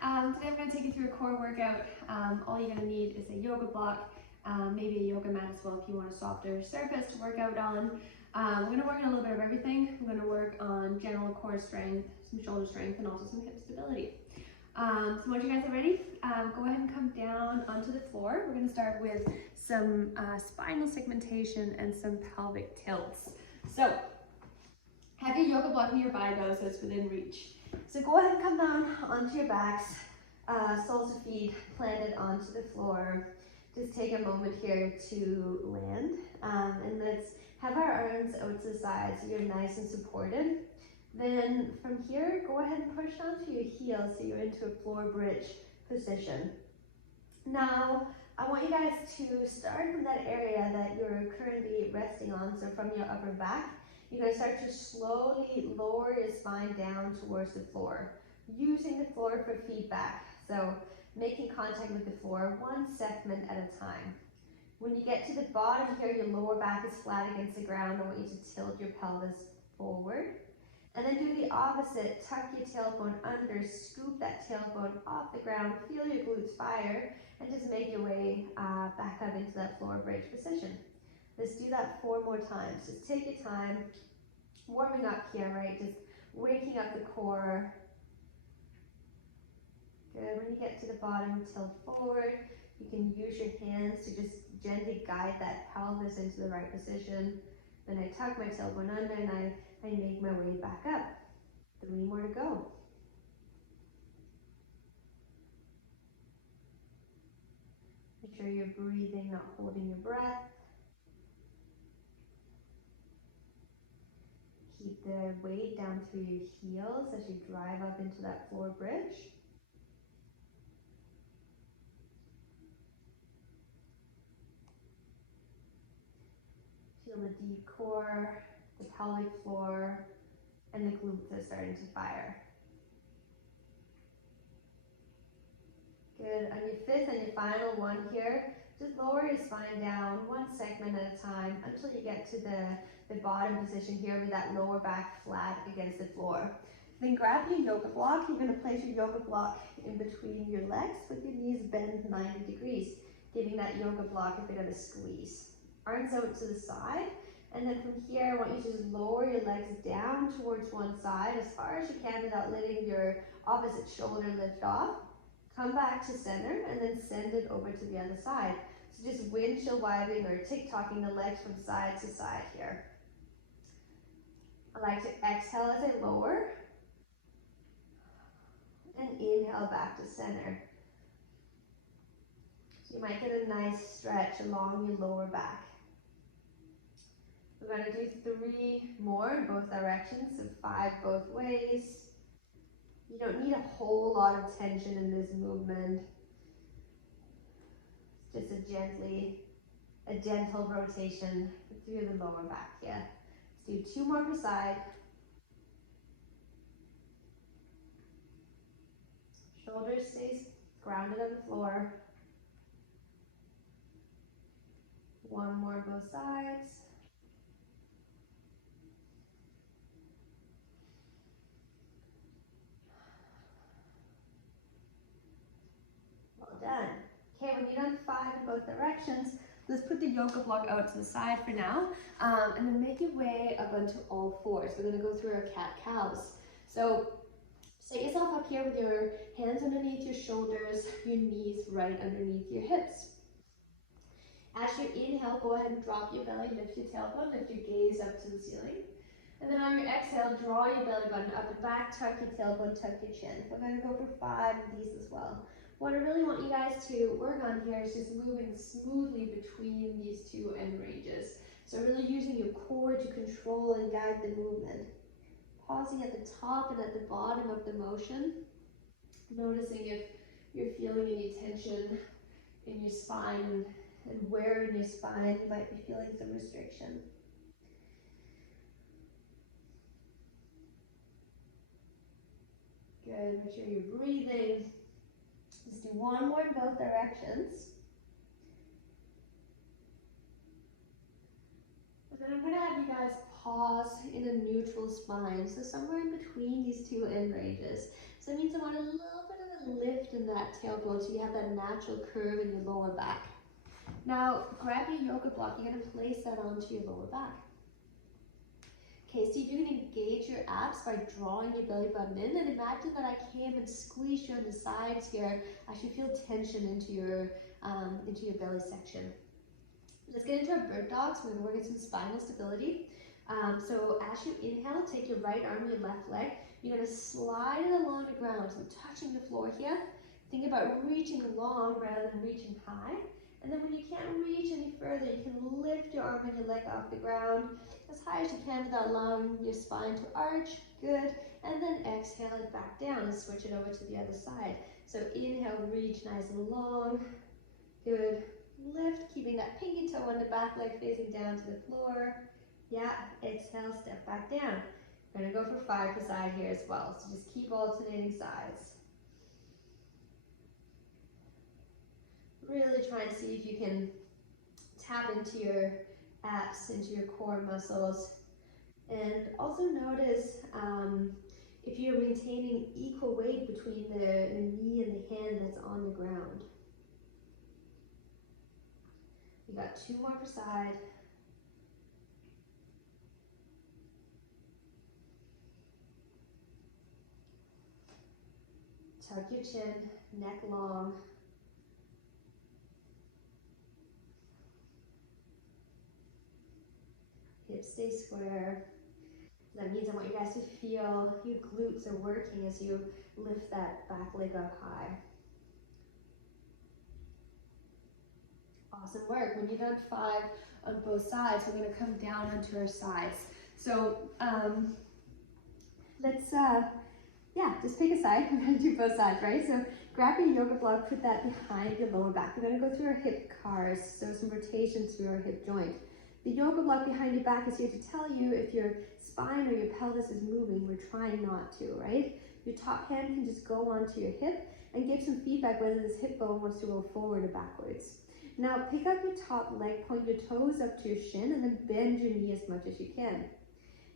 Today I'm going to take you through a core workout. All you're going to need is a yoga block, maybe a yoga mat as well if you want a softer surface to work out on. We're going to work on a little bit of everything. We're going to work on general core strength, some shoulder strength, and also some hip stability. So once you guys are ready, go ahead and come down onto the floor. We're going to start with some spinal segmentation and some pelvic tilts. So have your yoga block nearby though, so it's within reach. So go ahead and come down onto your backs, soles of feet planted onto the floor. Just take a moment here to land, and let's have our arms out to the side so you're nice and supported. Then from here, go ahead and push onto your heels so you're into a floor bridge position. Now, I want you guys to start from that area that you're currently resting on, so from your upper back. You're going to start to slowly lower your spine down towards the floor, using the floor for feedback. So making contact with the floor one segment at a time. When you get to the bottom here, your lower back is flat against the ground. I want you to tilt your pelvis forward. And then do the opposite. Tuck your tailbone under, scoop that tailbone off the ground, feel your glutes fire, and just make your way back up into that floor bridge position. Let's do that 4 more times. Just take your time, warming up here, right? Just waking up the core. Good. When you get to the bottom, tilt forward. You can use your hands to just gently guide that pelvis into the right position. Then I tuck my tailbone under and I make my way back up. 3 more to go. Make sure you're breathing, not holding your breath. Keep the weight down through your heels as you drive up into that floor bridge. Feel the deep core, the pelvic floor, and the glutes are starting to fire. Good. On your 5th and your final one here, just lower your spine down 1 segment at a time until you get to the bottom position here with that lower back flat against the floor. Then grab your yoga block. You're going to place your yoga block in between your legs with your knees bent 90 degrees, giving that yoga block a bit of a squeeze. Arms out to the side, and then from here I want you to just lower your legs down towards one side as far as you can without letting your opposite shoulder lift off. Come back to center and then send it over to the other side. So just windshield wiping or tick-tocking the legs from side to side here. I like to exhale as I lower and inhale back to center. So you might get a nice stretch along your lower back. We're going to do 3 more in both directions, so 5 both ways. You don't need a whole lot of tension in this movement. It's just a gentle rotation through the lower back here. Let's do 2 more per side. Shoulders stay grounded on the floor. 1 more both sides. Done. Okay, when you're done 5 in both directions, let's put the yoga block out to the side for now, and then make your way up onto all 4s. We're going to go through our cat-cows. So set yourself up here with your hands underneath your shoulders, your knees right underneath your hips. As you inhale, go ahead and drop your belly, lift your tailbone, lift your gaze up to the ceiling. And then on your exhale, draw your belly button up and back, tuck your tailbone, tuck your chin. We're going to go for 5 of these as well. What I really want you guys to work on here is just moving smoothly between these 2 end ranges. So really using your core to control and guide the movement. Pausing at the top and at the bottom of the motion. Noticing if you're feeling any tension in your spine and where in your spine you might be feeling some restriction. Good, make sure you're breathing. Let's do 1 more in both directions. And then I'm going to have you guys pause in a neutral spine, so somewhere in between these 2 end ranges. So it means I want a little bit of a lift in that tailbone so you have that natural curve in your lower back. Now, grab your yoga block. You're going to place that onto your lower back. Okay, see if you can engage your abs by drawing your belly button in, and imagine that I came and squeezed you on the sides here. I should feel tension into your belly section. Let's get into our bird dogs. We're going to work on some spinal stability. So as you inhale, take your right arm, your left leg. You're going to slide it along the ground, so touching the floor here. Think about reaching long rather than reaching high. And then when you can't reach any further, you can lift your arm and your leg off the ground as high as you can without allowing your spine to arch. Good. And then exhale it back down and switch it over to the other side. So inhale, reach nice and long. Good. Lift, keeping that pinky toe on the back leg facing down to the floor. Yeah, exhale, step back down. We're gonna go for 5 per side here as well. So just keep alternating sides. Really try and see if you can tap into your abs, into your core muscles. And also notice if you're maintaining equal weight between the knee and the hand that's on the ground. You got 2 more per side. Tuck your chin, neck long. Hips stay square. That means I want you guys to feel your glutes are working as you lift that back leg up high. Awesome work. When you've done 5 on both sides, we're going to come down onto our sides. So let's, just pick a side. We're going to do both sides, right? So grab your yoga block, put that behind your lower back. We're going to go through our hip cars, so some rotation through our hip joint. The yoga block behind your back is here to tell you if your spine or your pelvis is moving. We're trying not to, right? Your top hand can just go onto your hip and give some feedback whether this hip bone wants to roll forward or backwards. Now pick up your top leg, point your toes up to your shin, and then bend your knee as much as you can.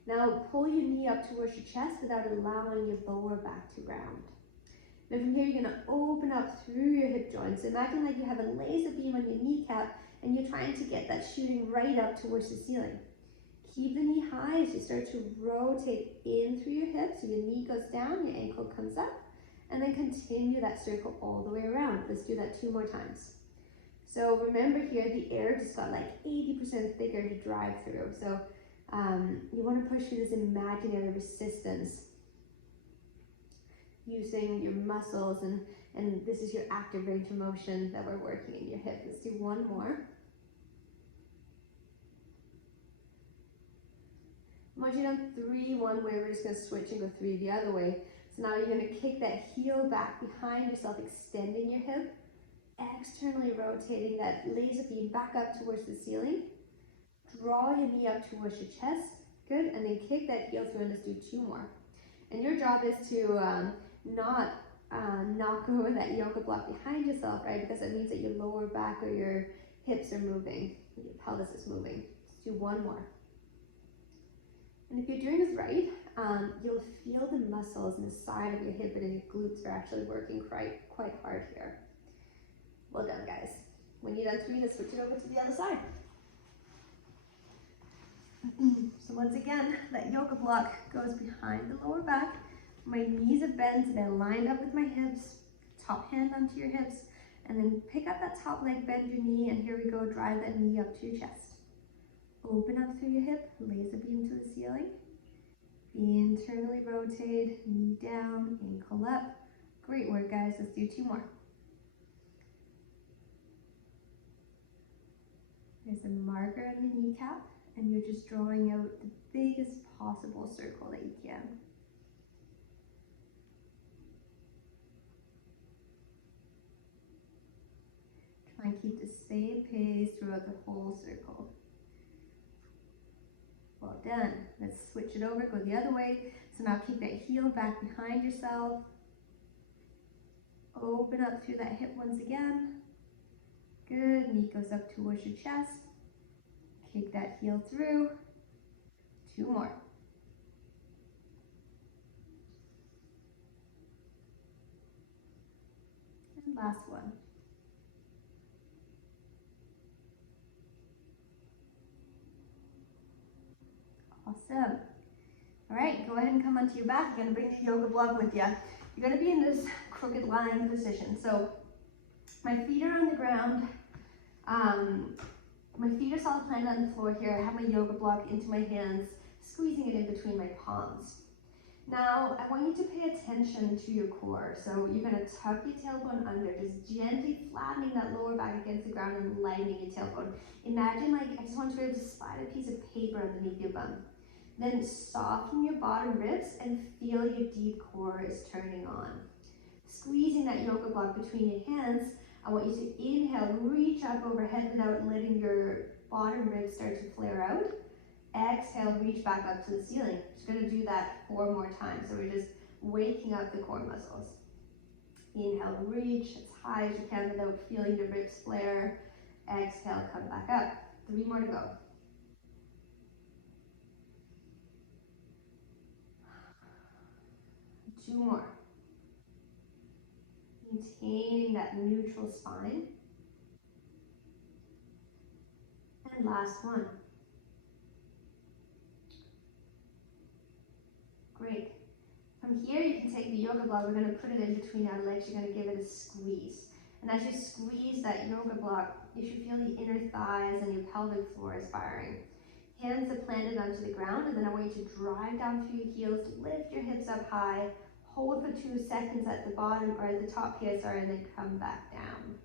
Now pull your knee up towards your chest without allowing your lower back to round. Now from here, you're going to open up through your hip joints. Imagine like you have a laser beam on your kneecap and you're trying to get that shooting right up towards the ceiling. Keep the knee high as you start to rotate in through your hips. So your knee goes down, your ankle comes up, and then continue that circle all the way around. Let's do that 2 more times. So remember here, the air just got like 80% thicker to drive through. So you want to push through this imaginary resistance using your muscles, and this is your active range of motion that we're working in your hip. Let's do 1 more. Once you've done 3 one way, we're just going to switch and go 3 the other way. So now you're going to kick that heel back behind yourself, extending your hip, externally rotating that laser beam back up towards the ceiling. Draw your knee up towards your chest. Good. And then kick that heel through, and let's do 2 more. And your job is to not knock over that yoga block behind yourself, right? Because it means that your lower back or your hips are moving, your pelvis is moving. Let's do 1 more. And if you're doing this right, you'll feel the muscles in the side of your hip and your glutes are actually working quite hard here. Well done, guys. When you're done 3, let's switch it over to the other side. So once again, that yoga block goes behind the lower back. My knees are bent, they're lined up with my hips. Top hand onto your hips, and then pick up that top leg, bend your knee, and here we go, drive that knee up to your chest. Open up through your hip, laser beam to the ceiling. Internally rotate, knee down, ankle up. Great work, guys. Let's do 2 more. There's a marker on your kneecap, and you're just drawing out the biggest possible circle that you can. Try and keep the same pace throughout the whole circle. Well done. Let's switch it over, go the other way. So now keep that heel back behind yourself. Open up through that hip once again. Good. Knee goes up towards your chest. Kick that heel through. 2 more. Last one. Awesome. All right, go ahead and come onto your back. You're gonna bring the yoga block with you. You're gonna be in this crooked lying position. So my feet are on the ground. My feet are solid planted on the floor here. I have my yoga block into my hands, squeezing it in between my palms. Now, I want you to pay attention to your core. So you're gonna tuck your tailbone under, just gently flattening that lower back against the ground and lightening your tailbone. Imagine like, I just want you to be able to slide a piece of paper underneath your bum. Then soften your bottom ribs and feel your deep core is turning on. Squeezing that yoga block between your hands, I want you to inhale, reach up overhead without letting your bottom ribs start to flare out. Exhale, reach back up to the ceiling. Just gonna do that 4 more times. So we're just waking up the core muscles. Inhale, reach as high as you can without feeling the ribs flare. Exhale, come back up. 3 more to go. 2 more. Maintaining that neutral spine. And last one. Great. From here, you can take the yoga block. We're going to put it in between our legs. You're going to give it a squeeze. And as you squeeze that yoga block, you should feel the inner thighs and your pelvic floor is firing. Hands are planted onto the ground, and then I want you to drive down through your heels, lift your hips up high, hold for 2 seconds at the bottom, or at the top here, sorry, and then come back down.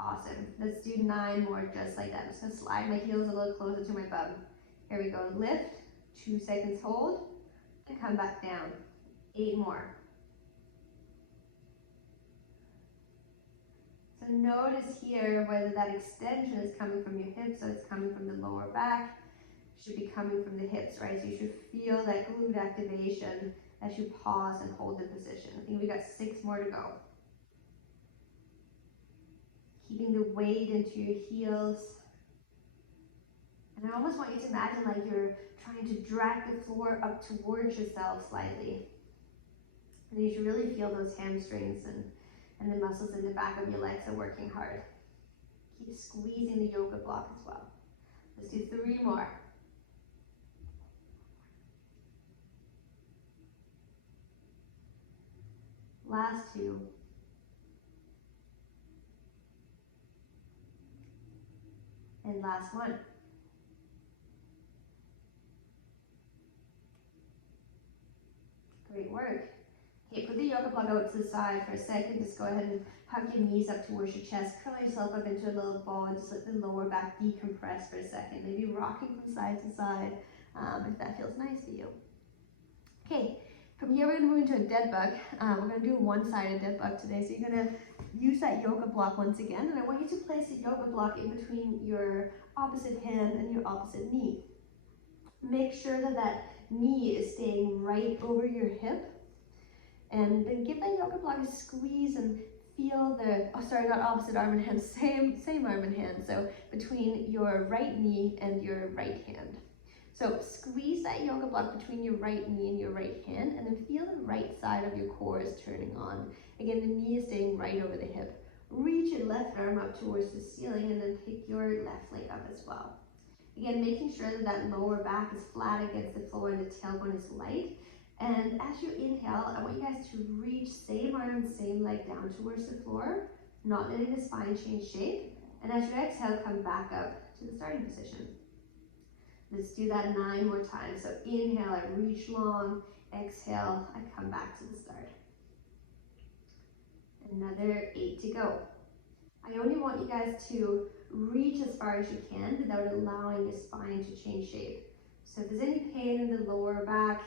Awesome. Let's do 9 more just like that. I'm just going to slide my heels a little closer to my bum. Here we go. Lift, 2 seconds hold, and come back down. 8 more. So notice here whether that extension is coming from your hips or it's coming from the lower back. It should be coming from the hips, right? So you should feel that glute activation as you pause and hold the position. I think we got 6 more to go. Keeping the weight into your heels. And I almost want you to imagine like you're trying to drag the floor up towards yourself slightly. And you should really feel those hamstrings and the muscles in the back of your legs are working hard. Keep squeezing the yoga block as well. Let's do 3 more. Last 2. And last 1. Great work. Okay, put the yoga block out to the side for a second. Just go ahead and hug your knees up towards your chest. Curl yourself up into a little ball and just let the lower back decompress for a second. Maybe rocking from side to side if that feels nice for you. Okay, from here we're going to move into a dead bug. We're going to do a one-sided dead bug today. So you're going to use that yoga block once again. And I want you to place the yoga block in between your opposite hand and your opposite knee. Make sure that that knee is staying right over your hip. And then give that yoga block a squeeze and feel the, oh sorry, not opposite arm and hand, same arm and hand. So between your right knee and your right hand. So squeeze that yoga block between your right knee and your right hand, and then feel the right side of your core is turning on. Again, the knee is staying right over the hip. Reach your left arm up towards the ceiling and then pick your left leg up as well. Again, making sure that that lower back is flat against the floor and the tailbone is light. And as you inhale, I want you guys to reach same arm, same leg down towards the floor, not letting the spine change shape. And as you exhale, come back up to the starting position. Let's do that 9 more times. So inhale, I reach long. Exhale, I come back to the start. Another 8 to go. I only want you guys to reach as far as you can without allowing your spine to change shape. So if there's any pain in the lower back,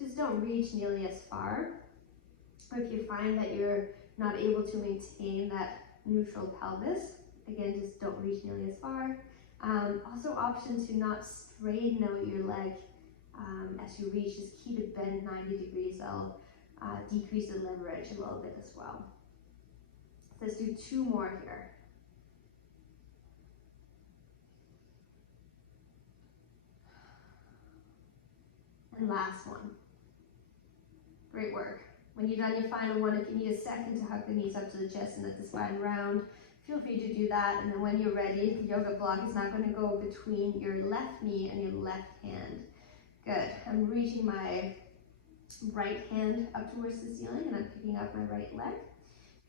just don't reach nearly as far. Or if you find that you're not able to maintain that neutral pelvis, again, just don't reach nearly as far. Also option to not straighten out your leg as you reach, just keep it bent 90 degrees. That'll decrease the leverage a little bit as well. Let's do 2 more here. And last one. Great work. When you're done your final one, if you need a second to hug the knees up to the chest and let the spine round, feel free to do that. And then when you're ready, the yoga block is not going to go between your left knee and your left hand. Good. I'm reaching my right hand up towards the ceiling and I'm picking up my right leg.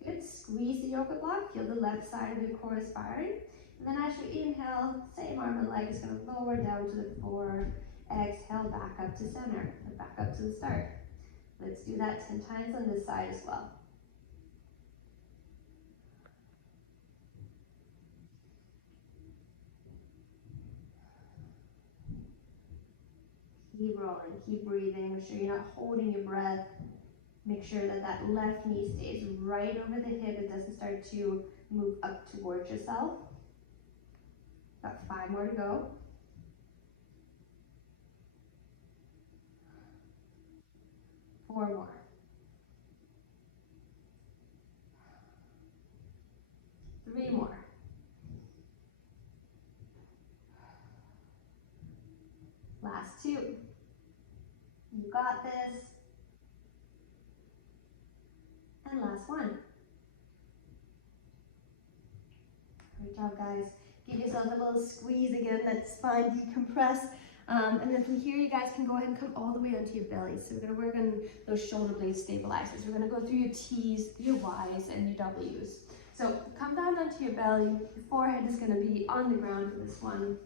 Good. Squeeze the yoga block. Feel the left side of your core is firing. And then as you inhale, same arm and leg is going to lower down to the floor. Exhale, back up to center, and back up to the start. Let's do that 10 times on this side as well. Keep rolling, keep breathing. Make sure you're not holding your breath. Make sure that that left knee stays right over the hip. It doesn't start to move up towards yourself. Got 5 more to go. 4 more. 3 more. Last 2. You got this. And last 1. Great job, guys. Give yourself a little squeeze again, let spine decompress. And then from here, you guys can go ahead and come all the way onto your belly. So we're gonna work on those shoulder blade stabilizers. We're gonna go through your T's, your Y's, and your W's. So come down onto your belly. Your forehead is gonna be on the ground for this one.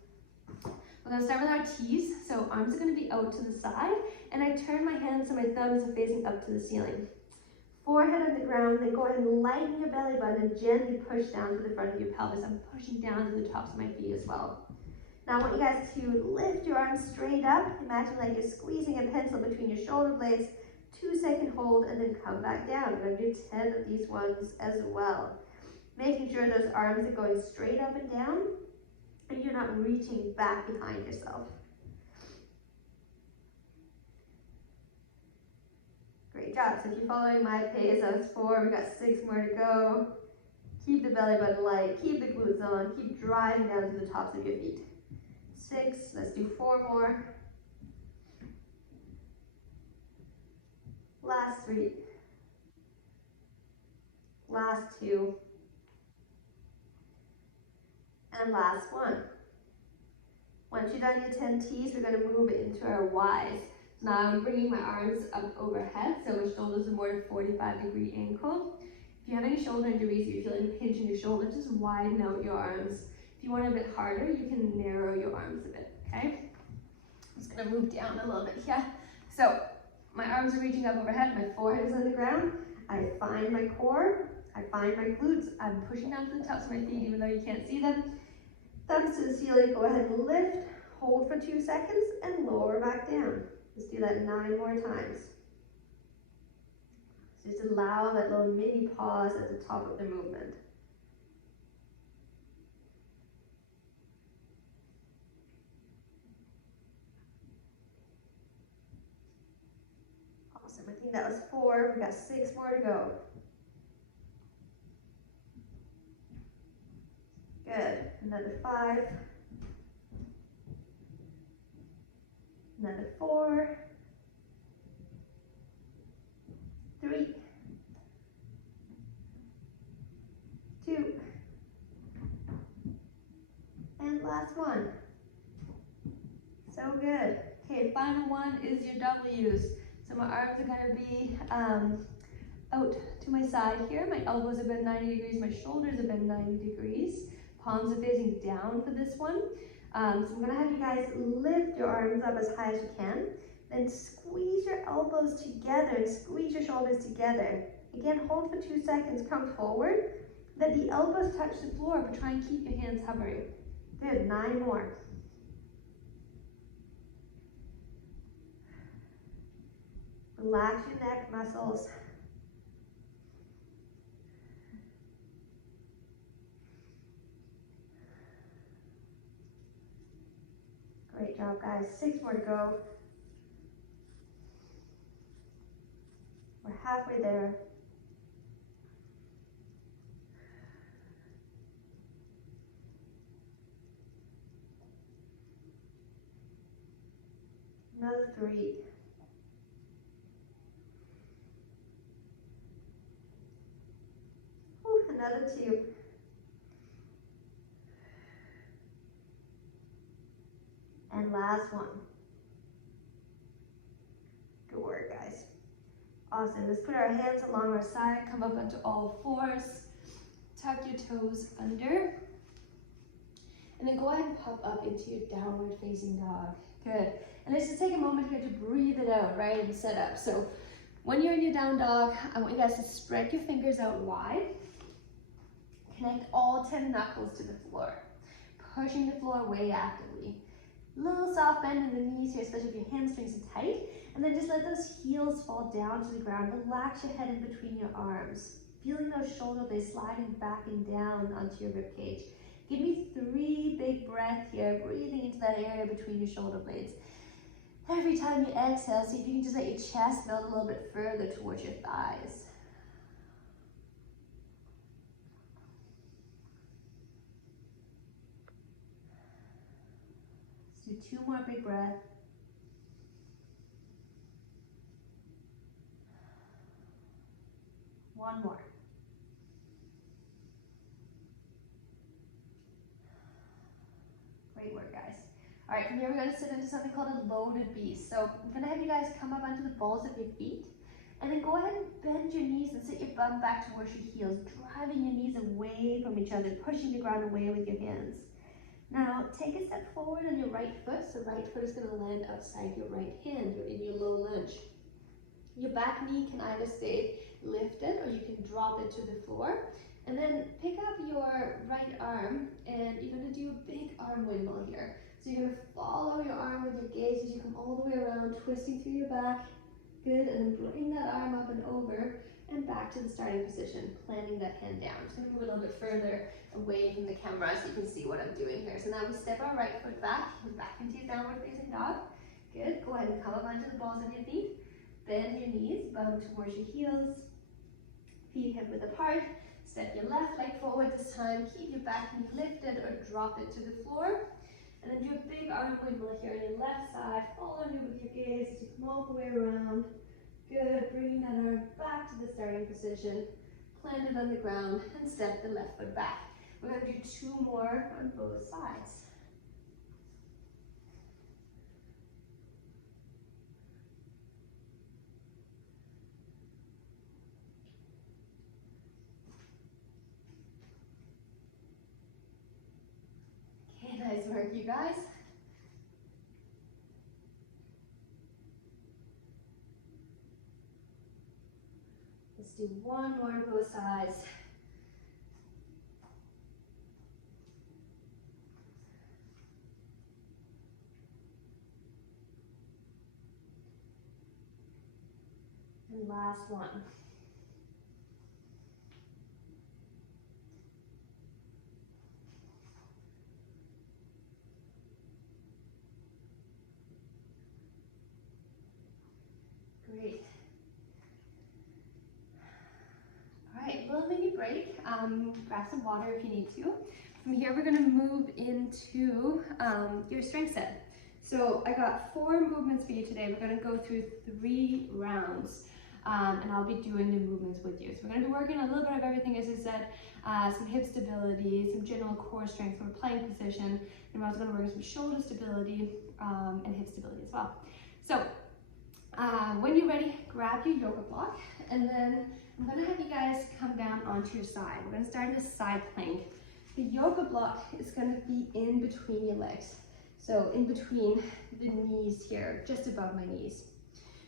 We're gonna start with our T's. So arms are gonna be out to the side, and I turn my hands so my thumbs are facing up to the ceiling. Forehead on the ground, then go ahead and lighten your belly button and gently push down to the front of your pelvis. I'm pushing down to the tops of my feet as well. Now I want you guys to lift your arms straight up. Imagine like you're squeezing a pencil between your shoulder blades. 2-second hold and then come back down. We're gonna do 10 of these ones as well. Making sure those arms are going straight up and down and you're not reaching back behind yourself. Great job. So if you're following my pace, that was 4. We got 6 more to go. Keep the belly button light, keep the glutes on, keep driving down to the tops of your feet. 6, let's do 4 more. Last 3. Last 2. And last 1. Once you're done your 10 T's, we're going to move into our Y's. Now I'm bringing my arms up overhead, so my shoulders are more at a 45-degree angle. If you have any shoulder injuries, you're feeling a pinch in your shoulder, just widen out your arms. If you want it a bit harder, you can narrow your arms a bit, okay? I'm just gonna move down a little bit here. So my arms are reaching up overhead, my forehead is on the ground. I find my core, I find my glutes. I'm pushing down to the tops of my feet even though you can't see them. Thumbs to the ceiling, go ahead and lift, hold for 2 seconds and lower back down. Let's do that 9 more times. Just allow that little mini pause at the top of the movement. Awesome, I think that was 4, we got 6 more to go. Good, another 5. Another 4. 3. 2. And last 1. So good. Okay, final one is your W's. So my arms are gonna be out to my side here. My elbows have been 90 degrees, my shoulders have been 90 degrees. Palms are facing down for this one. So I'm gonna have you guys lift your arms up as high as you can. Then squeeze your elbows together and squeeze your shoulders together. Again, hold for 2 seconds, come forward. Let the elbows touch the floor, but try and keep your hands hovering. Good, 9 more. Relax your neck muscles. Great job, guys. 6 more to go. We're halfway there. Another 3. Another 2. And last 1. Good work, guys. Awesome. Let's put our hands along our side, come up onto all fours, tuck your toes under, and then go ahead and pop up into your downward facing dog. Good. And let's just take a moment here to breathe it out, right, and set up. So when you're in your down dog, I want you guys to spread your fingers out wide. Connect all 10 knuckles to the floor, pushing the floor away actively. Little soft bend in the knees here, especially if your hamstrings are tight. And then just let those heels fall down to the ground. Relax your head in between your arms. Feeling those shoulder blades sliding back and down onto your rib cage. Give me 3 big breaths here, breathing into that area between your shoulder blades. Every time you exhale, see if you can just let your chest melt a little bit further towards your thighs. Let's do 2 more big breaths. One more. Great work, guys. All right, from here we're going to sit into something called a loaded beast. So I'm going to have you guys come up onto the balls of your feet, and then go ahead and bend your knees and sit your bum back towards your heels, driving your knees away from each other, pushing the ground away with your hands. Now take a step forward on your right foot. So right foot is going to land outside your right hand. You're in your low lunge. Your back knee can either stay lifted or you can drop it to the floor. And then pick up your right arm and you're going to do a big arm windmill here. So you're going to follow your arm with your gaze as you come all the way around, twisting through your back. Good, and then bring that arm up and over and back to the starting position, planting that hand down. Just going to move a little bit further away from the camera so you can see what I'm doing here. So now we step our right foot back into your downward facing dog. Good, go ahead and come up onto the balls of your feet. Bend your knees, bum towards your heels, feet hip width apart. Step your left leg forward this time. Keep your back knee lifted or drop it to the floor. And then do a big arm windmill here on your left side. Follow me with your gaze as you come all the way around. Good, bringing that arm back to the starting position. Plant it on the ground and step the left foot back. We're going to do 2 more on both sides. Okay, nice work, you guys. Let's do 1 more on both sides. And last one. Great. All right, little mini break. Grab some water if you need to. From here, we're gonna move into your strength set. So I got 4 movements for you today. We're gonna go through 3 rounds. And I'll be doing the movements with you. So we're going to be working on a little bit of everything, as I said, some hip stability, some general core strength from a plank position, and we're also going to work on some shoulder stability and hip stability as well. So when you're ready, grab your yoga block, and then I'm going to have you guys come down onto your side. We're going to start in a side plank. The yoga block is going to be in between your legs. So in between the knees here, just above my knees.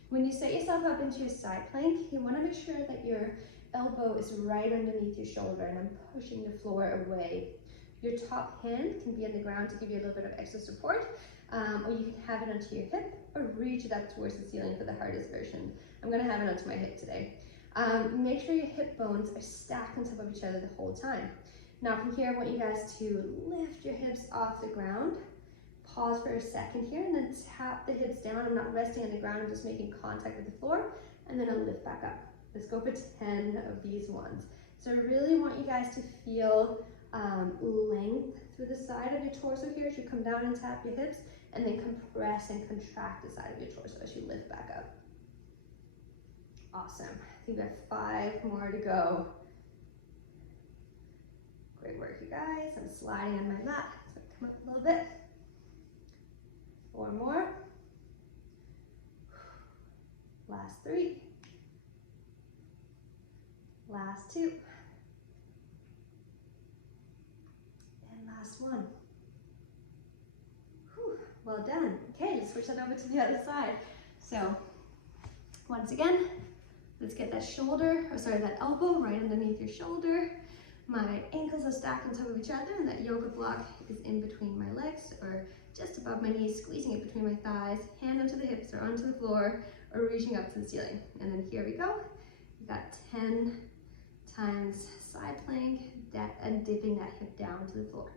When you set yourself up into your side plank, you want to make sure that your elbow is right underneath your shoulder and I'm pushing the floor away. Your top hand can be on the ground to give you a little bit of extra support, or you can have it onto your hip or reach it up towards the ceiling for the hardest version. I'm going to have it onto my hip today. Make sure your hip bones are stacked on top of each other the whole time. Now from here, I want you guys to lift your hips off the ground. Pause for a second here and then tap the hips down. I'm not resting on the ground, I'm just making contact with the floor, and then I'll lift back up. Let's go for 10 of these ones. So I really want you guys to feel length through the side of your torso here as you come down and tap your hips, and then compress and contract the side of your torso as you lift back up. Awesome. I think we have 5 more to go. Great work, you guys. I'm sliding on my mat. So come up a little bit. 4 more. Last 3. Last 2. And last 1. Whew, well done. Okay, let's switch that over to the other side. So, once again, let's get that shoulder, or sorry, that elbow right underneath your shoulder. My ankles are stacked on top of each other, and that yoga block is in between my legs, or just above my knees, squeezing it between my thighs, hand onto the hips or onto the floor, or reaching up to the ceiling. And then here we go. We got 10 times side plank, and dipping that hip down to the floor.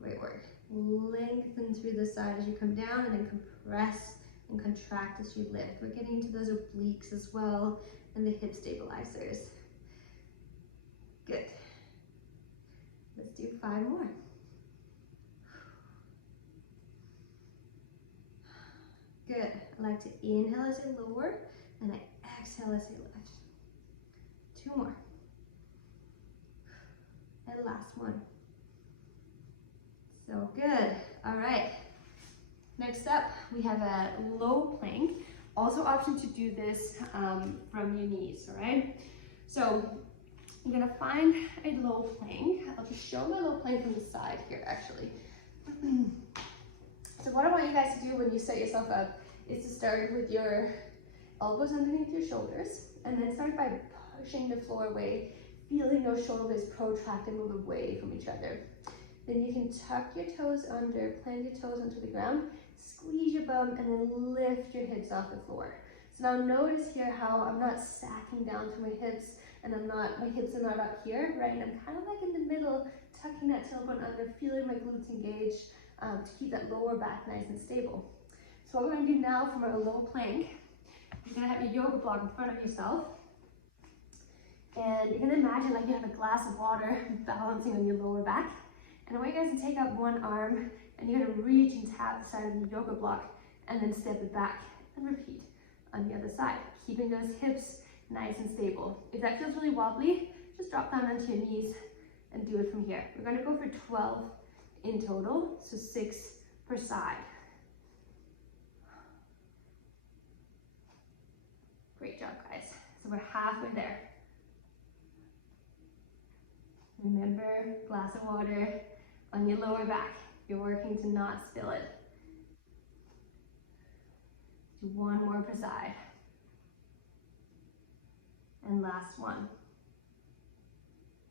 Great work. Lengthen through the side as you come down, and then compress and contract as you lift. We're getting into those obliques as well, and the hip stabilizers. Good. Let's do 5 more. Good. I like to inhale as I lower, and I exhale as I lift. 2 more. And last one. So good. All right. Next up, we have a low plank. Also option to do this from your knees, all right? So I'm gonna find a low plank. I'll just show my low plank from the side here, actually. So what I want you guys to do when you set yourself up is to start with your elbows underneath your shoulders, and then start by pushing the floor away, feeling those shoulders protract and move away from each other. Then you can tuck your toes under, plant your toes onto the ground, squeeze your bum, and then lift your hips off the floor. So now notice here how I'm not sacking down through my hips, and my hips are not up here, right? I'm kind of like in the middle, tucking that tailbone under, feeling my glutes engaged to keep that lower back nice and stable. So what we're gonna do now from our low plank, you're gonna have your yoga block in front of yourself, and you're gonna imagine like you have a glass of water balancing on your lower back. And I want you guys to take up one arm, and you're gonna reach and tap the side of the yoga block, and then step it back, and repeat on the other side, keeping those hips nice and stable. If that feels really wobbly, just drop down onto your knees and do it from here. We're gonna go for 12 in total, so 6 per side. Great job, guys. So we're halfway there. Remember, glass of water on your lower back. You're working to not spill it. Do 1 more per side. And last one.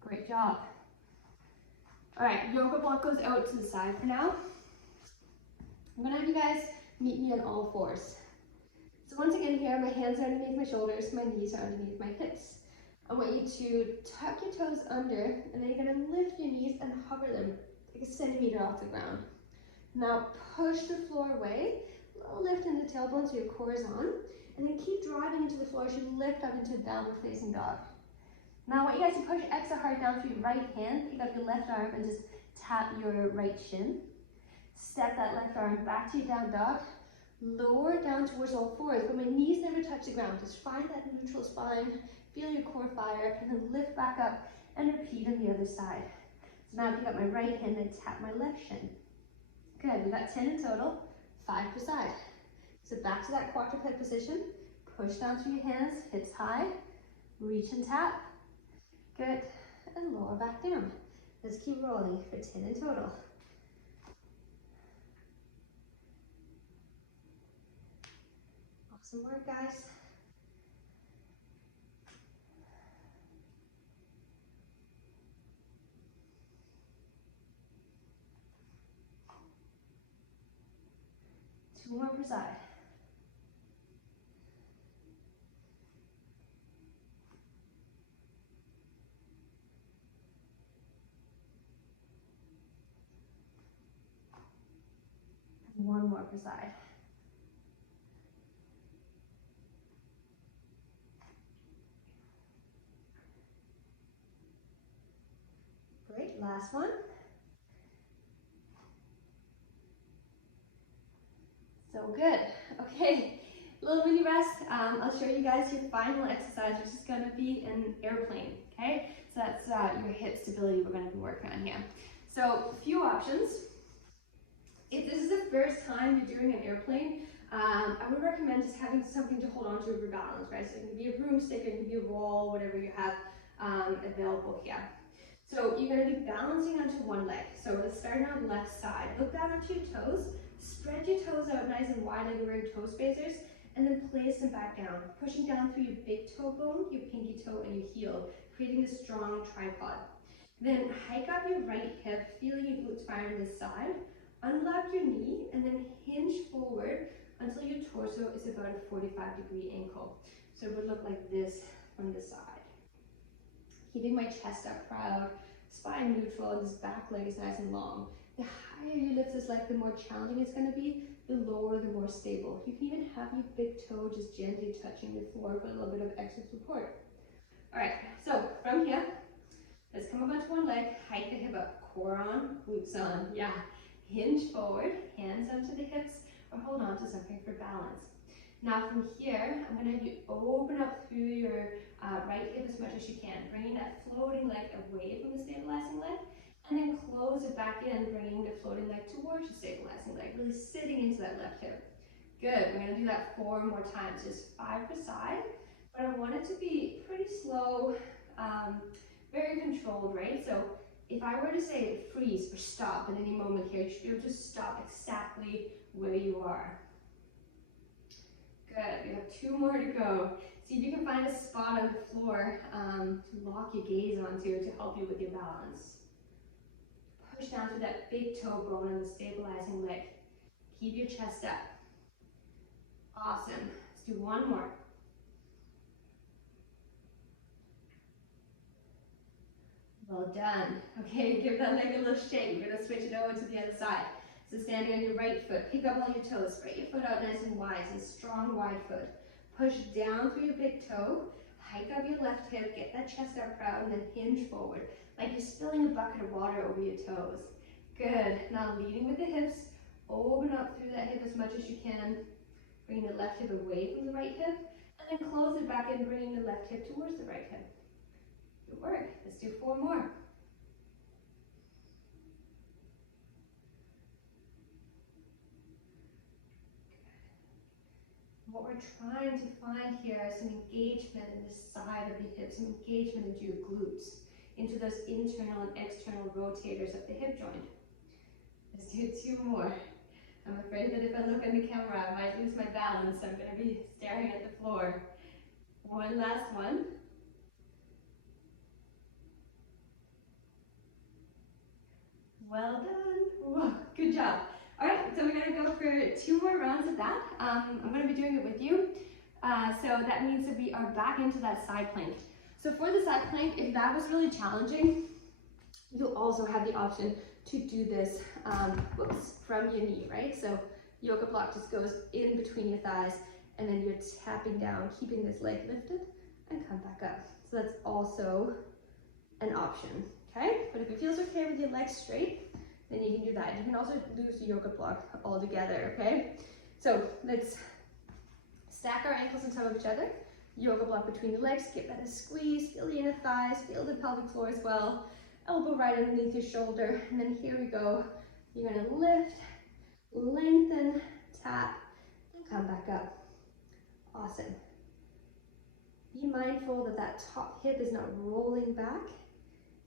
Great job. All right, yoga block goes out to the side for now. I'm gonna have you guys meet me on all 4s. So once again here, my hands are underneath my shoulders, my knees are underneath my hips. I want you to tuck your toes under, and then you're gonna lift your knees and hover them like a centimeter off the ground. Now push the floor away, little lift in the tailbone so your core is on, and then keep driving into the floor as you lift up into downward facing dog. Now I want you guys to push extra hard down through your right hand, pick up your left arm and just tap your right shin. Step that left arm back to your down dog, lower down towards all 4s, but my knees never touch the ground. Just find that neutral spine, feel your core fire, and then lift back up and repeat on the other side. So now I pick up my right hand and tap my left shin. Good, we got 10 in total, 5 per side. So back to that quadruped position, push down through your hands, hips high, reach and tap. Good, and lower back down. Let's keep rolling for 10 in total. Awesome work, guys. Two more per side. One more per side. Great, last one. So good. Okay, little mini rest. I'll I'll show you guys your final exercise, which is gonna be an airplane, okay? So that's your hip stability we're gonna be working on here. So a few options. If this is the first time you're doing an airplane, I would recommend just having something to hold on to for balance, right? So it can be a broomstick, it can be a wall, whatever you have available here. So you're going to be balancing onto one leg. So starting on the left side, look down onto your toes, spread your toes out nice and wide like you're wearing toe spacers, and then place them back down, pushing down through your big toe bone, your pinky toe, and your heel, creating a strong tripod. Then hike up your right hip, feeling your glutes fire on this side, unlock your knee, and then hinge forward until your torso is about a 45-degree angle. So it would look like this from the side. Keeping my chest up proud, spine neutral, and this back leg is nice and long. The higher you lift this leg, the more challenging it's going to be. The lower, the more stable. You can even have your big toe just gently touching the floor for a little bit of extra support. All right, so from here, let's come up onto one leg, hike the hip up, core on, glutes on. Yeah, hinge forward, hands onto the hips, or hold on to something for balance. Now from here, I'm going to have you open up through your right hip as much as you can, bringing that floating leg away from the stabilizing leg, and then close it back in, bringing the floating leg towards the stabilizing leg, really sitting into that left hip. Good, we're going to do that 4 more times, just 5 per side, but I want it to be pretty slow, very controlled, right? So if I were to say freeze or stop at any moment here, you should be able to stop exactly where you are. Good, we have 2 more to go. See if you can find a spot on the floor to lock your gaze onto to help you with your balance. Push down through that big toe bone on the stabilizing leg. Keep your chest up. Awesome. Let's do 1 more. Well done. Okay, give that leg a little shake. We're gonna switch it over to the other side. So standing on your right foot, pick up all your toes, spread your foot out nice and wide, so strong wide foot. Push down through your big toe, hike up your left hip, get that chest up proud, and then hinge forward, like you're spilling a bucket of water over your toes. Good, now leading with the hips, open up through that hip as much as you can, bringing the left hip away from the right hip, and then close it back in, bringing the left hip towards the right hip. Good work, let's do 4 more. What we're trying to find here is some engagement in the side of the hip, some engagement into your glutes, into those internal and external rotators of the hip joint. Let's do 2 more. I'm afraid that if I look in the camera, I might lose my balance, so I'm going to be staring at the floor. 1 last one. Well done. Whoa, good job. All right, so we're going to go for 2 more rounds of that. I'm going to be doing it with you. So that means that we are back into that side plank. So for the side plank, if that was really challenging, you'll also have the option to do this from your knee, right? So yoga block just goes in between your thighs, and then you're tapping down, keeping this leg lifted, and come back up. So that's also an option, okay? But if it feels okay with your legs straight, then you can do that. You can also lose the yoga block altogether, okay? So let's stack our ankles on top of each other. Yoga block between the legs, give that a squeeze, feel the inner thighs, feel the pelvic floor as well. Elbow right underneath your shoulder, and then here we go. You're gonna lift, lengthen, tap, and come back up. Awesome. Be mindful that that top hip is not rolling back,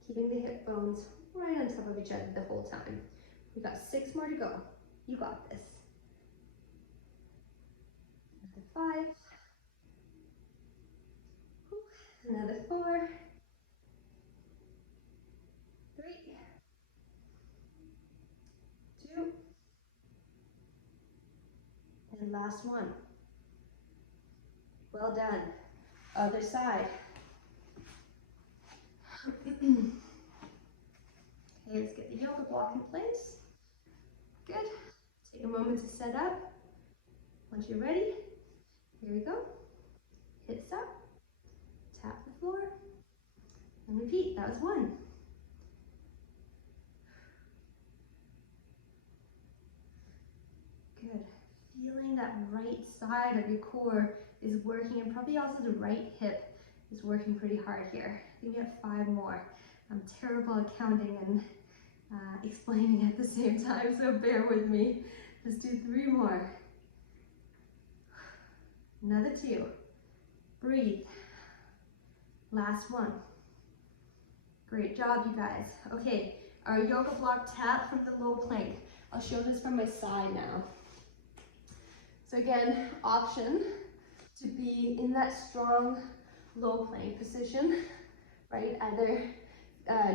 keeping the hip bones right on top of each other the whole time. We've got 6 more to go. You got this. Another 5. Another 4. 3. 2. And last one. Well done. Other side. Okay, let's get the yoga block in place. Good. Take a moment to set up. Once you're ready, here we go. Hips up, tap the floor, and repeat. That was 1. Good. Feeling that right side of your core is working, and probably also the right hip is working pretty hard here. I think we have 5 more. I'm terrible at counting and explaining at the same time, so bear with me. Let's do 3 more. Another 2. Breathe. Last 1. Great job, you guys. Okay, our yoga block tap from the low plank. I'll show this from my side now. So again, option to be in that strong low plank position, right? Either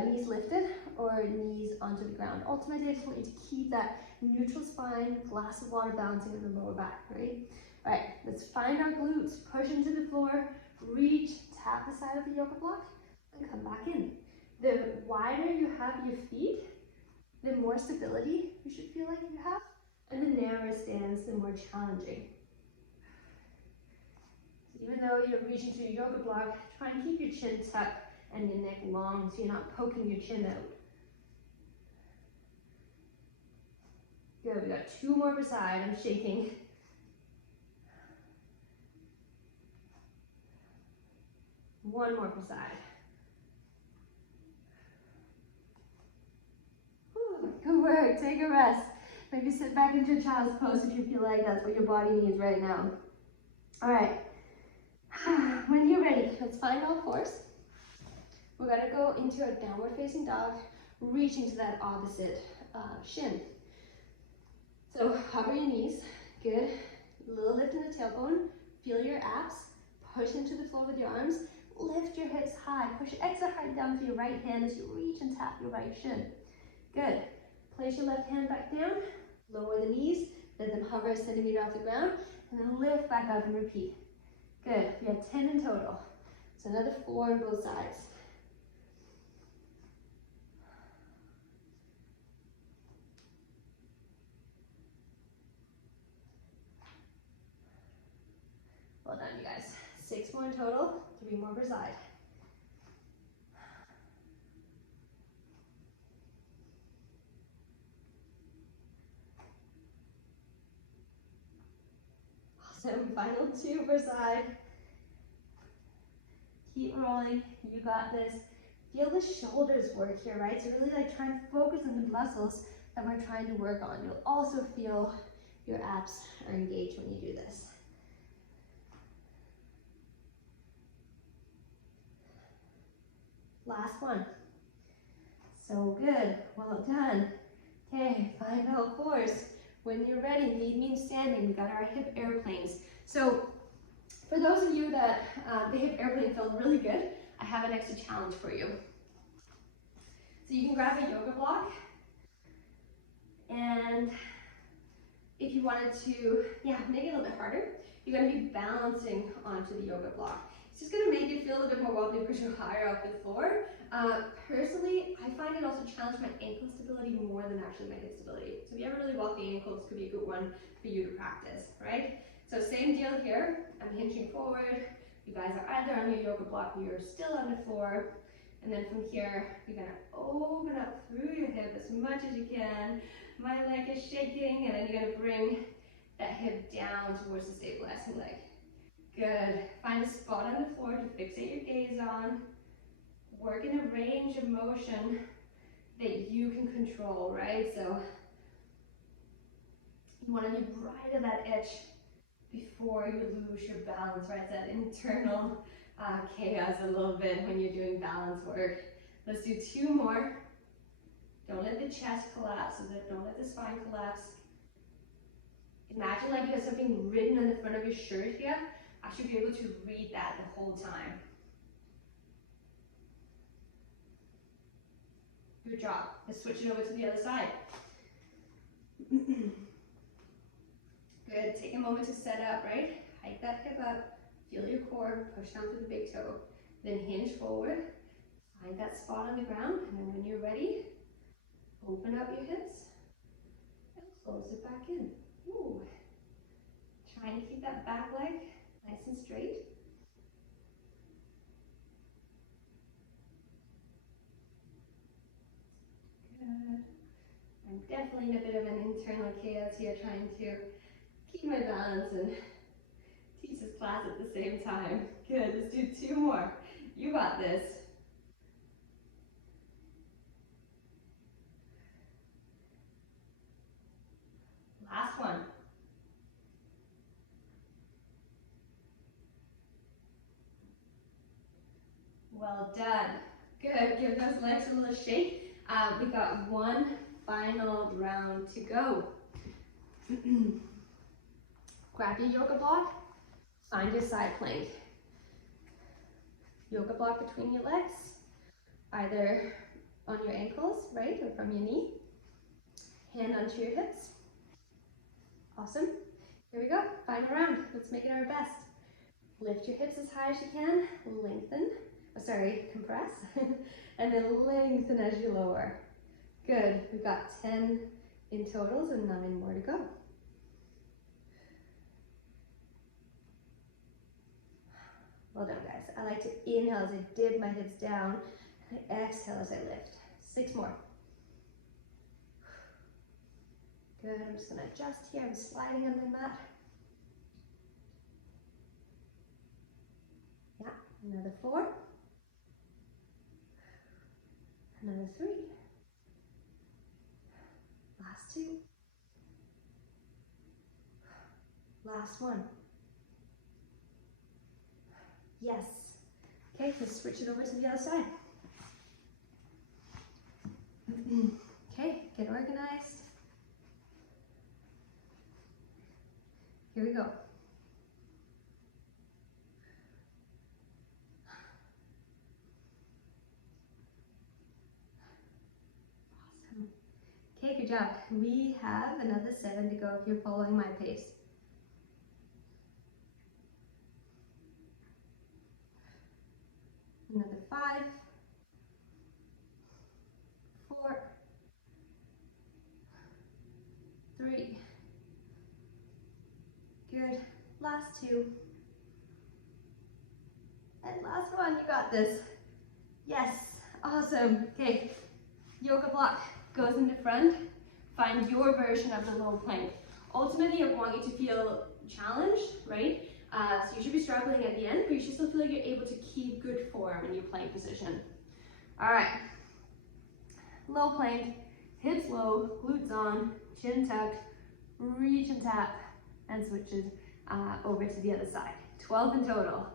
knees lifted or knees onto the ground. Ultimately, I just want you to keep that neutral spine, glass of water balancing in the lower back, right? All right, let's find our glutes, push into the floor, reach, tap the side of the yoga block, and come back in. The wider you have your feet, the more stability you should feel like you have, and the narrower stance, the more challenging. So even though you're reaching to your yoga block, try and keep your chin tucked and your neck long so you're not poking your chin out. Good, we got 2 more per side. I'm shaking. One more per side. Whew, good work, take a rest. Maybe sit back into child's pose if you feel like that's what your body needs right now. All right, when you're ready, let's find all 4s. We're gonna go into a downward facing dog, reaching to that opposite shin. So hover your knees, good. Little lift in the tailbone, feel your abs, push into the floor with your arms, lift your hips high, push extra hard down with your right hand as you reach and tap your right shin. Good. Place your left hand back down, lower the knees, let them hover a centimeter off the ground, and then lift back up and repeat. Good, we have 10 in total. So another 4 on both sides. Well done, you guys. 6 more in total, 3 more per side. Awesome, final 2 per side. Keep rolling, you got this. Feel the shoulders work here, right? So really like try and focus on the muscles that we're trying to work on. You'll also feel your abs are engaged when you do this. Last one. So good, well done. Okay, find all 4s. When you're ready, lead me in standing. We got our hip airplanes. So for those of you that the hip airplane felt really good, I have an extra challenge for you. So you can grab a yoga block, and if you wanted to, make it a little bit harder, you're going to be balancing onto the yoga block. It's just going to make you feel a little bit more wobbly because you're higher off the floor. Personally, I find it also challenge my ankle stability more than actually my hip stability. So if you have a really wonky ankle, this could be a good one for you to practice, right? So same deal here. I'm hinging forward. You guys are either on your yoga block or you're still on the floor. And then from here, you're gonna open up through your hip as much as you can. My leg is shaking, and then you're gonna bring that hip down towards the stabilizing leg. Good. Find a spot on the floor to fixate your gaze on. Work in a range of motion that you can control, right? So you want to be right at that edge before you lose your balance, right? It's that internal chaos a little bit when you're doing balance work. Let's do 2 more. Don't let the chest collapse, don't let the spine collapse. Imagine like you have something written on the front of your shirt here. I should be able to read that the whole time. Good job. Let's switch it over to the other side. Good. Take a moment to set up, right? Hike that hip up. Feel your core. Push down through the big toe. Then hinge forward. Find that spot on the ground. And then when you're ready, open up your hips and close it back in. Ooh. Trying to keep that back leg nice and straight. Good. I'm definitely in a bit of an internal chaos here, trying to keep my balance and Teaches class at the same time. Good, let's do 2 more. You got this. Last one. Well done. Good, give those legs a little shake. We got 1 final round to go. Grab your yoga block, find your side plank. Yoga block between your legs, either on your ankles, right, or from your knee. Hand onto your hips. Awesome. Here we go, final round. Let's make it our best. Lift your hips as high as you can, lengthen, compress, and then lengthen as you lower. Good, we've got 10 in total, so 9 more to go. Well done, guys. I like to inhale as I dip my hips down, and I exhale as I lift. 6 more. Good, I'm just gonna adjust here. I'm sliding on my mat. Yeah, another 4. Another 3. Last 2. Last 1. Yes. Okay, let's switch it over to the other side. Okay, get organized. Here we go. Awesome. Okay, good job. We have another 7 to go if you're following my pace. Another 5, 4, 3. Good. Last 2. And last 1. You got this. Yes. Awesome. Okay. Yoga block goes in the front. Find your version of the low plank. Ultimately, I want you to feel challenged, right? So you should be struggling at the end, but you should still feel like you're able to keep good form in your plank position. All right. Low plank, hips low, glutes on, chin tucked, reach and tap, and switches over to the other side. 12 in total.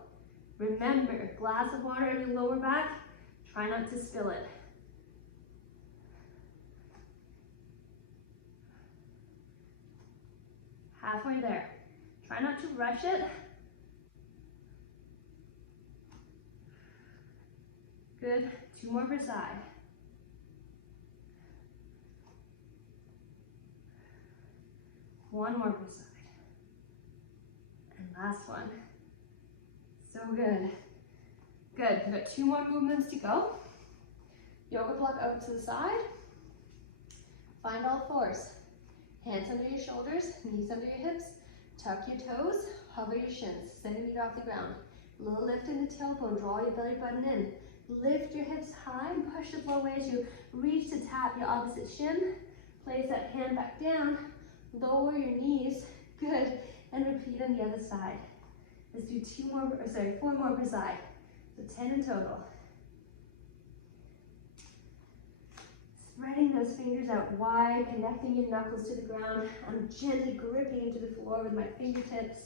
Remember, glass of water in your lower back. Try not to spill it. Halfway there. Try not to rush it. Good. 2 more per side. One more per side. And last one. So good. Good. We've got 2 more movements to go. Yoga block out to the side. Find all 4s. Hands under your shoulders, knees under your hips. Tuck your toes, hover your shins, centimeter off the ground. Little lift in the tailbone, draw your belly button in. Lift your hips high and push the floor away as you reach to tap your opposite shin. Place that hand back down, lower your knees, good, and repeat on the other side. Let's do 4 more per side, so 10 in total. Spreading those fingers out wide, connecting your knuckles to the ground. I'm gently gripping into the floor with my fingertips.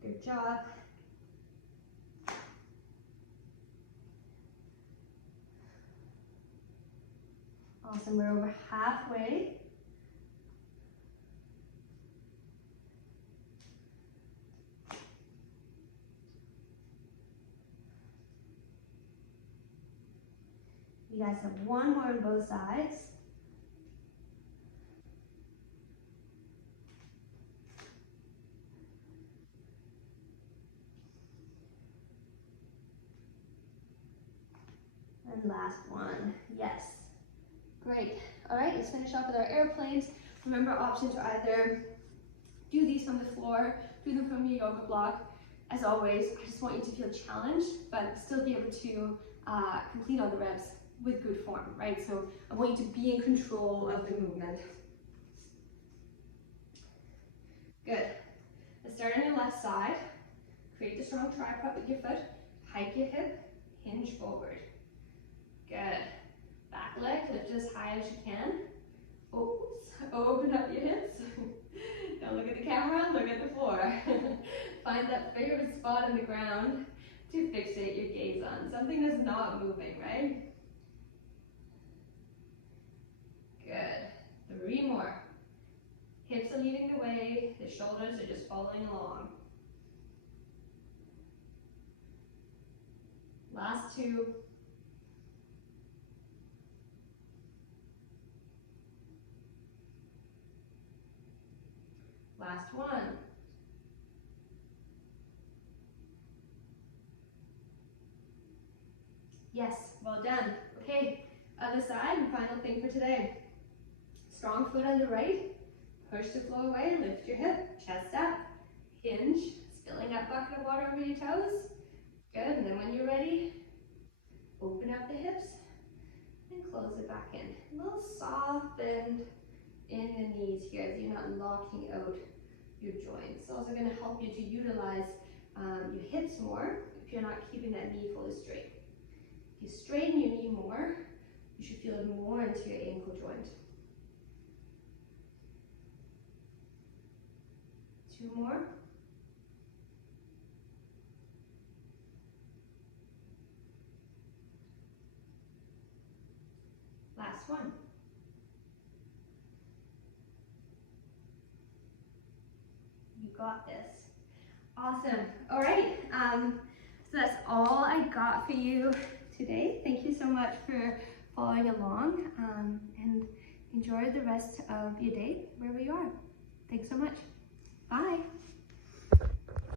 Good job. Awesome, we're over halfway. You guys have 1 more on both sides. And last one, yes. Great. All right, let's finish off with our airplanes. Remember, options are either do these from the floor, do them from your yoga block. As always, I just want you to feel challenged, but still be able to complete all the reps with good form, right? So I want you to be in control of the movement. Good. Let's start on your left side. Create the strong tripod with your foot. Hike your hip, hinge forward. Good. Back leg, lift as high as you can. Oops, open up your hips. Don't look at the camera, look at the floor. Find that favorite spot on the ground to fixate your gaze on. Something that's not moving, right? Good. 3 more. Hips are leading the way, the shoulders are just following along. Last 2. Last 1. Yes, well done. Okay, other side, and final thing for today. Strong foot on the right, push the floor away, lift your hip, chest up, hinge, spilling that bucket of water over your toes. Good, and then when you're ready, open up the hips and close it back in. A little soft bend in the knees here as you're not locking out your joints. It's also going to help you to utilize your hips more if you're not keeping that knee fully straight. If you straighten your knee more, you should feel it more into your ankle joint. 2 more. Last 1. You got this. Awesome. All right. So that's all I got for you today. Thank you so much for following along, and enjoy the rest of your day wherever you are. Thanks so much. Bye.